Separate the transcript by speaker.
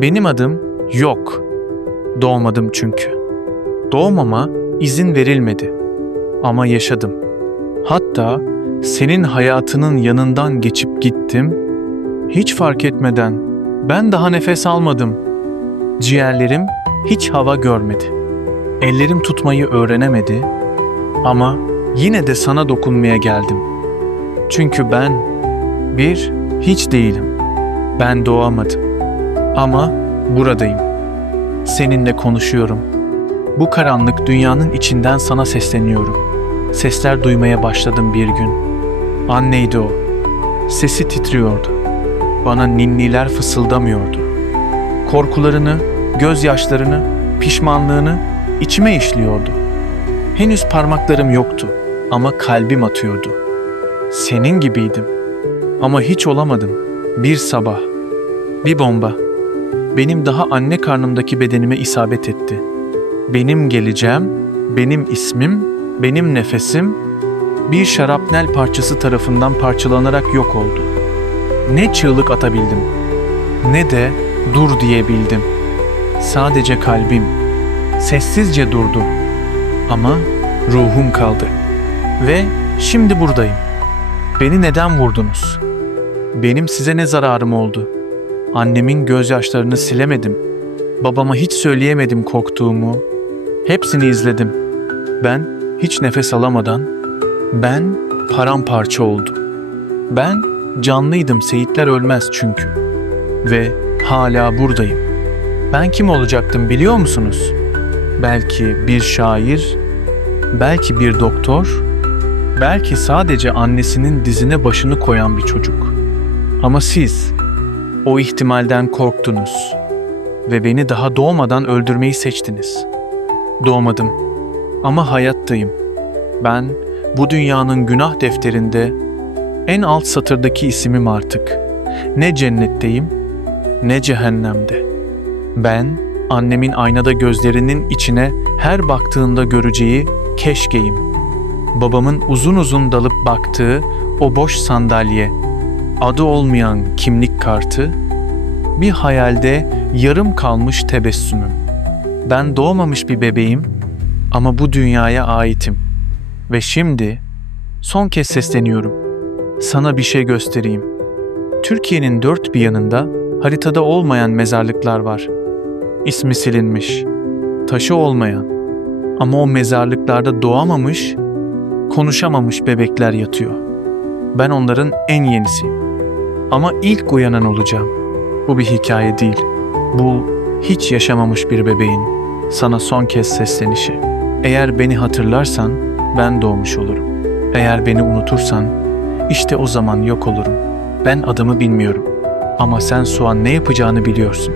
Speaker 1: Benim adım yok. Doğmadım çünkü. Doğmama izin verilmedi. Ama yaşadım. Hatta senin hayatının yanından geçip gittim. Hiç fark etmeden ben daha nefes almadım. Ciğerlerim hiç hava görmedi. Ellerim tutmayı öğrenemedi. Ama yine de sana dokunmaya geldim. Çünkü ben bir hiç değilim. Ben doğamadım. Ama buradayım. Seninle konuşuyorum. Bu karanlık dünyanın içinden sana sesleniyorum. Sesler duymaya başladım bir gün. Anneydi o. Sesi titriyordu. Bana ninniler fısıldamıyordu. Korkularını, gözyaşlarını, pişmanlığını içime işliyordu. Henüz parmaklarım yoktu ama kalbim atıyordu. Senin gibiydim. Ama hiç olamadım. Bir sabah, bir bomba. Benim daha anne karnımdaki bedenime isabet etti. Benim geleceğim, benim ismim, benim nefesim bir şarapnel parçası tarafından parçalanarak yok oldu. Ne çığlık atabildim, ne de dur diyebildim. Sadece kalbim sessizce durdu. Ama ruhum kaldı. Ve şimdi buradayım. Beni neden vurdunuz? Benim size ne zararım oldu? Annemin gözyaşlarını silemedim. Babama hiç söyleyemedim korktuğumu. Hepsini izledim. Ben hiç nefes alamadan, ben paramparça oldum. Ben canlıydım Seyitler ölmez çünkü. Ve hala buradayım. Ben kim olacaktım biliyor musunuz? Belki bir şair, belki bir doktor, belki sadece annesinin dizine başını koyan bir çocuk. Ama siz o ihtimalden korktunuz ve beni daha doğmadan öldürmeyi seçtiniz. Doğmadım ama hayattayım. Ben bu dünyanın günah defterinde en alt satırdaki isimim artık. Ne cennetteyim ne cehennemde. Ben annemin aynada gözlerinin içine her baktığında göreceği keşkeyim. Babamın uzun uzun dalıp baktığı o boş sandalye, adı olmayan kimlik kartı, bir hayalde yarım kalmış tebessümüm. Ben doğmamış bir bebeğim ama bu dünyaya aitim. Ve şimdi son kez sesleniyorum. Sana bir şey göstereyim. Türkiye'nin dört bir yanında haritada olmayan mezarlıklar var. İsmi silinmiş, taşı olmayan ama o mezarlıklarda doğamamış, konuşamamış bebekler yatıyor. Ben onların en yenisiyim. Ama ilk uyanan olacağım. Bu bir hikaye değil. Bu hiç yaşamamış bir bebeğin sana son kez seslenişi. Eğer beni hatırlarsan ben doğmuş olurum. Eğer beni unutursan işte o zaman yok olurum. Ben adımı bilmiyorum. Ama sen Suan ne yapacağını biliyorsun.